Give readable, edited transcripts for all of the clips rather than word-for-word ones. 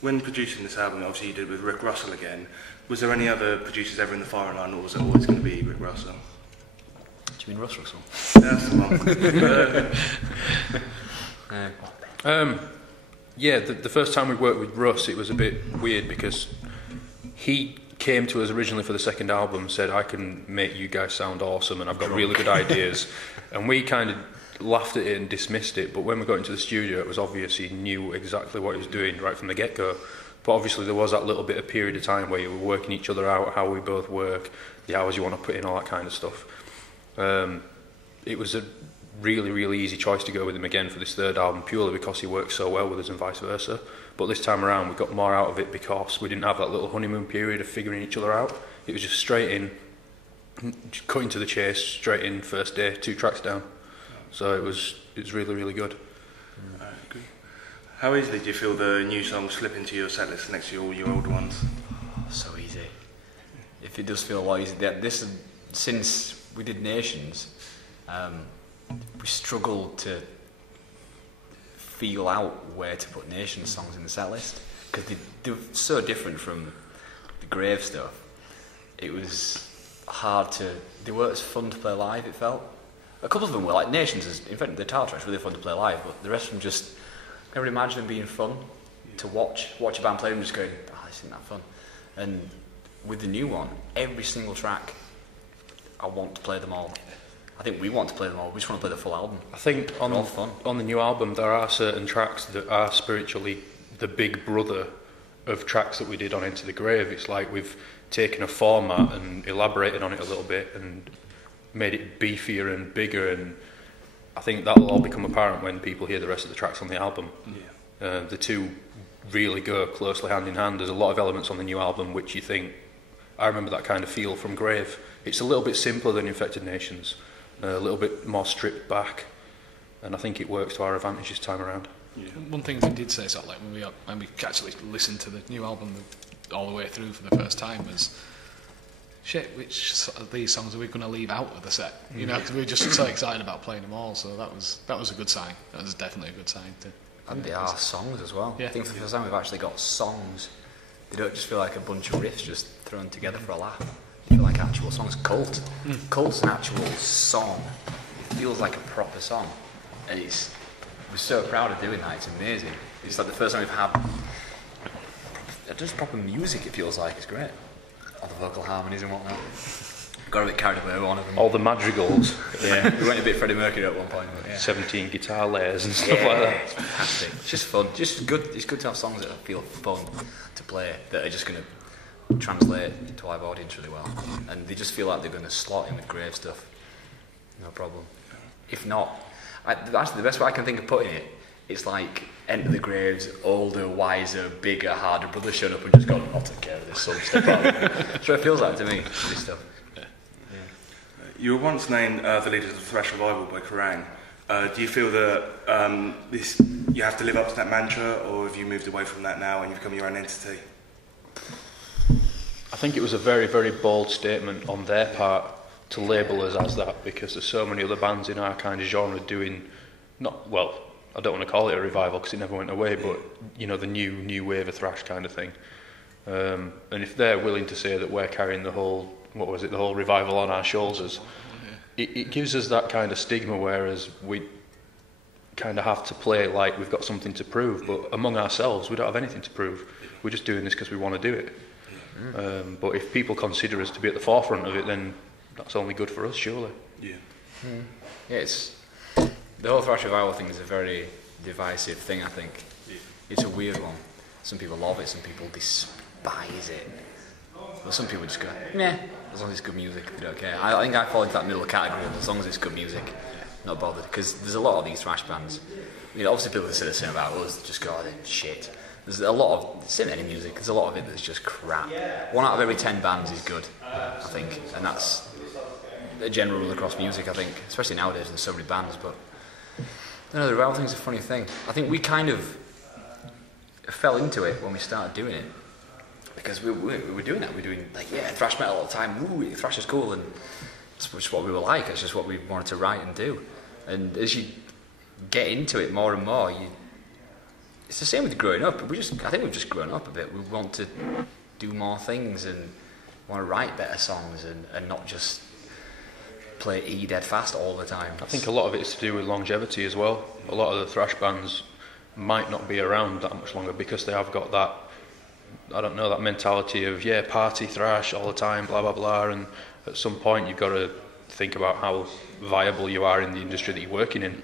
when producing this album, obviously you did it with Rick Russell again. Was there any other producers ever in the firing line, or was it always going to be Rick Russell? Do you mean Russ Russell? That's the one. Yeah, the first time we worked with Russ, it was a bit weird because he came to us originally for the second album, said, I can make you guys sound awesome and I've got really good ideas. And we kind of laughed at it and dismissed it, but when we got into the studio, it was obvious he knew exactly what he was doing right from the get-go. But obviously there was that little bit of period of time where you were working each other out, how we both work, the hours you want to put in, all that kind of stuff. It was a really, really easy choice to go with him again for this third album, purely because he works so well with us and vice versa. But this time around we got more out of it because we didn't have that little honeymoon period of figuring each other out. It was just straight in, cutting to the chase, straight in, first day, 2 tracks down. So it was really, really good. Good. How easily do you feel the new songs slip into your set list next to all your old ones? So easy. If it does feel a lot easier. Since we did Nations, we struggled to feel out where to put Nations songs in the set list because they were so different from the Grave stuff. It was hard to. They weren't as fun to play live. It felt. A couple of them were like Nations. In fact, the Tar Track's really fun to play live, but the rest of them just. I never imagine them being fun to watch a band play and just going, this isn't that fun. And with the new one, every single track, I want to play them all. I think we want to play them all. We just want to play the full album. I think on the new album there are certain tracks that are spiritually the big brother of tracks that we did on Into the Grave. It's like we've taken a format and elaborated on it a little bit and made it beefier and bigger, and I think that'll all become apparent when people hear the rest of the tracks on the album. Yeah. The two really go closely hand in hand. There's a lot of elements on the new album which you think, I remember that kind of feel from Grave. It's a little bit simpler than Infected Nations, a little bit more stripped back, and I think it works to our advantage this time around. Yeah. One thing we did say, sort of like when we actually listened to the new album all the way through for the first time, was shit, which of these songs are we going to leave out of the set? You know, because we were just so excited about playing them all. So that was a good sign. That was definitely a good sign. And they are songs as well. Yeah. I think for the first time we've actually got songs. They don't just feel like a bunch of riffs just thrown together for a laugh. They feel like actual songs. Cult. Cult's an actual song. It feels like a proper song, and we're so proud of doing that. It's amazing. It's like the first time we've had just proper music. It feels like it's great. All the vocal harmonies and whatnot. Got a bit carried away with one of them. All the madrigals. Yeah, we went a bit Freddie Mercury at one point. But yeah. 17 guitar layers and stuff like that. It's fantastic. It's just fun. Just good. It's good to have songs that feel fun to play, that are just going to translate to a live audience really well, and they just feel like they're going to slot in with Grave stuff. No problem. If not, actually the best way I can think of putting it, it's like Enter the Grave's older, wiser, bigger, harder brother showed up and just gone, I'll take care of this, son, step out. That's what it feels like to me, this stuff. Yeah. You were once named the leader of the Thrash Revival by Kerrang. Do you feel that you have to live up to that mantra, or have you moved away from that now and you've become your own entity? I think it was a very, very bold statement on their part to label us as that, because there's so many other bands in our kind of genre doing, I don't want to call it a revival because it never went away, but you know, the new wave of thrash kind of thing. And if they're willing to say that we're carrying the whole revival on our shoulders, it gives us that kind of stigma, whereas we kind of have to play like we've got something to prove, but among ourselves we don't have anything to prove. We're just doing this because we want to do it. But if people consider us to be at the forefront of it, then that's only good for us, surely. Yeah. Yeah, the whole thrash revival thing is a very divisive thing, I think. It's a weird one. Some people love it, some people despise it. But some people just go, nah, as long as it's good music, they don't care. I think I fall into that middle category of as long as it's good music, not bothered. Because there's a lot of these thrash bands. I mean, obviously people that say the same about us, just go, they're shit. There's a lot of, same any music, there's a lot of it that's just crap. 1 out of every 10 bands is good, I think. And that's a general rule across music, I think. Especially nowadays, there's so many bands, but I don't know, the revival thing's a funny thing. I think we kind of fell into it when we started doing it, because we were doing that. We were doing thrash metal all the time. Ooh, thrash is cool, and it's just what we were like. It's just what we wanted to write and do. And as you get into it more and more, it's the same with growing up. I think we've just grown up a bit. We want to do more things and want to write better songs and not just play E dead fast all the time. I think a lot of it is to do with longevity as well. A lot of the thrash bands might not be around that much longer because they have got that, I don't know, that mentality of, yeah, party thrash all the time, blah, blah, blah, and at some point you've got to think about how viable you are in the industry that you're working in.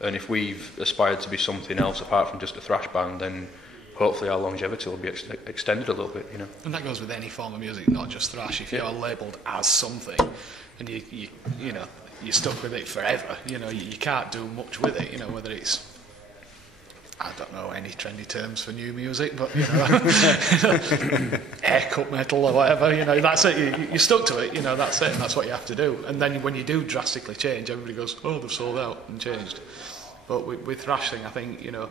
And if we've aspired to be something else apart from just a thrash band, then hopefully our longevity will be extended a little bit, you know. And that goes with any form of music, not just thrash. If you're labelled as something, and you know, you're stuck with it forever, you know, you can't do much with it, you know, whether it's, I don't know any trendy terms for new music, but, you know, haircut metal or whatever, you know, that's it, you're stuck to it, you know, that's it, and that's what you have to do. And then when you do drastically change, everybody goes, oh, they've sold out and changed. But with thrashing, I think, you know,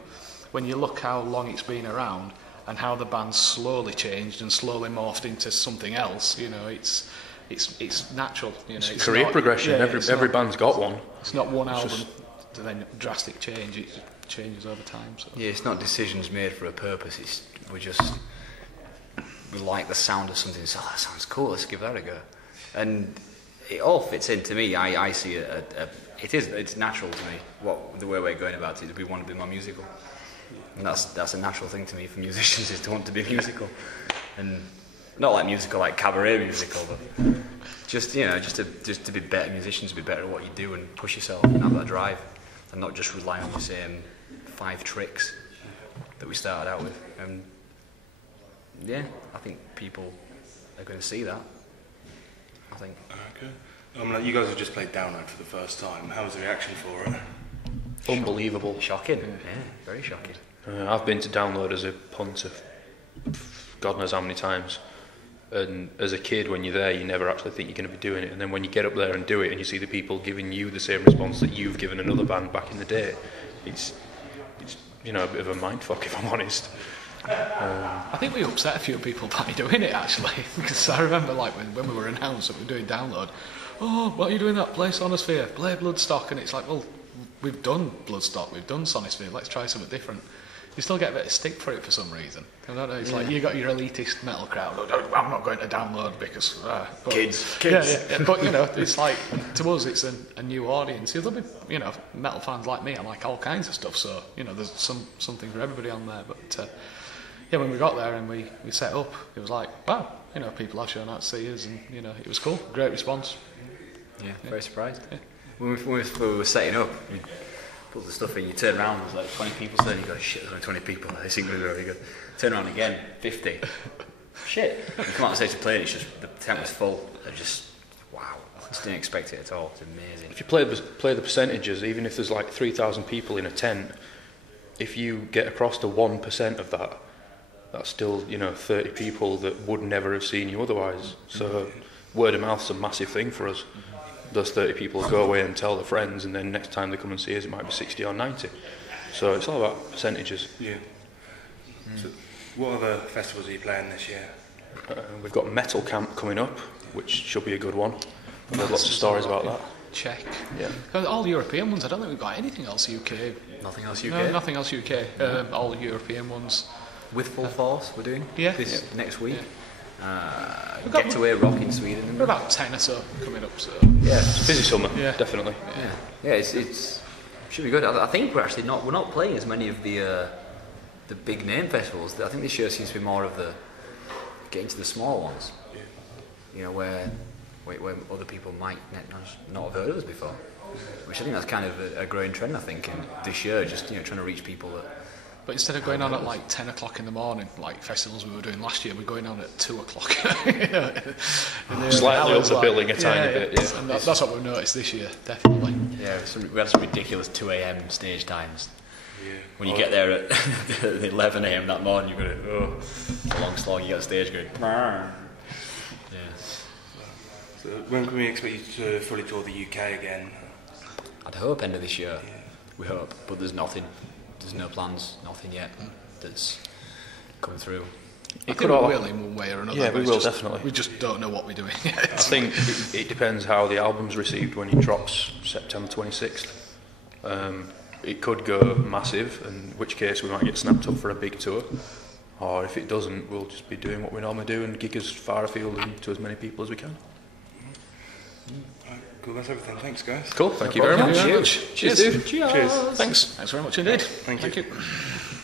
when you look how long it's been around and how the band's slowly changed and slowly morphed into something else, you know, it's natural. You know, it's career progression. Yeah, every band's got one. It's not one album to then drastic change. It changes over time. So. Yeah, it's not decisions made for a purpose. We like the sound of something. So that sounds cool. Let's give that a go. And it all fits in to me. I see it's natural to me. The way we're going about it is we want to be more musical. And that's a natural thing to me for musicians, is to want to be musical, and not like musical like cabaret musical, but just to be better musicians, be better at what you do, and push yourself and have that drive, and not just rely on the same 5 tricks that we started out with. And yeah, I think people are going to see that. I think. Okay. You guys have just played Download for the first time. How was the reaction for it? Unbelievable. Shocking. Yeah, very shocking. I've been to Download as a punter God knows how many times, and as a kid when you're there you never actually think you're going to be doing it, and then when you get up there and do it and you see the people giving you the same response that you've given another band back in the day, it's you know, a bit of a mindfuck, if I'm honest. I think we upset a few people by doing it actually, because I remember like when we were announced that we were doing Download, oh, what are you doing that, play Sonosphere, play Bloodstock, and it's like, well, we've done Bloodstock, we've done Sonosphere, let's try something different. You still get a bit of stick for it for some reason. I don't know, it's like you got your elitist metal crowd, I'm not going to Download because... Kids. Yeah, but you know, it's like, to us it's a new audience. There'll be, you know, metal fans like me, I like all kinds of stuff, so, you know, there's something for everybody on there, but yeah, when we got there and we set up, it was like, wow, you know, people are showing out to see us, and, you know, it was cool, great response. Yeah, very surprised. Yeah. When we were setting up, you put the stuff in, you turn around, there's like 20 people there, and you go, shit, there's only 20 people, this ain't going to be very good. Turn around again, 50. Shit. You come out on stage to play, and it's just, the tent was full. I just, wow, I just didn't expect it at all. It's amazing. If you play the percentages, even if there's like 3,000 people in a tent, if you get across to 1% of that, that's still, you know, 30 people that would never have seen you otherwise. So word of mouth's a massive thing for us. Those 30 people go away and tell their friends, and then next time they come and see us, it might be 60 or 90. So it's all about percentages. Yeah. So what other festivals are you playing this year? We've got Metal Camp coming up, which should be a good one. There's lots of stories about that. Check. Yeah. All European ones. I don't think we've got anything else UK. Nothing else UK? No, nothing else UK. All European ones. With Full Force, we're doing next week. Get to Rock in Sweden. We're about 10 or so coming up. So yeah, it's a busy summer. Yeah, definitely. Yeah, it's should be good. I think we're not playing as many of the big name festivals. I think this year seems to be more of the getting to the small ones. Yeah. You know, where other people might not have heard of us before. Which I think that's kind of a growing trend. I think in this year, just trying to reach people that. But instead of going on at like 10 o'clock in the morning, like festivals we were doing last year, we're going on at 2 o'clock. Slightly up the billing a tiny bit, yeah. And that's what we've noticed this year, definitely. Yeah, we had some ridiculous 2 a.m. stage times. Yeah. When you get there at 11 a.m. that morning, you're going, it's a long slog, you get the stage going, yeah. So when can we expect you to fully tour the UK again? I'd hope end of this year. Yeah. We hope, but there's nothing. There's no plans, nothing yet that's come through. I think we will in one way or another. Yeah, we will, definitely. We just don't know what we're doing yet. I think it depends how the album's received when it drops September 26th. it could go massive, in which case we might get snapped up for a big tour. Or if it doesn't, we'll just be doing what we normally do and gig as far afield and to as many people as we can. Cool, that's everything. Thanks, guys. Cool, thank you very much. Cheers. Cheers, dude. Cheers. Cheers. Thanks very much indeed. Thank you. Thank you.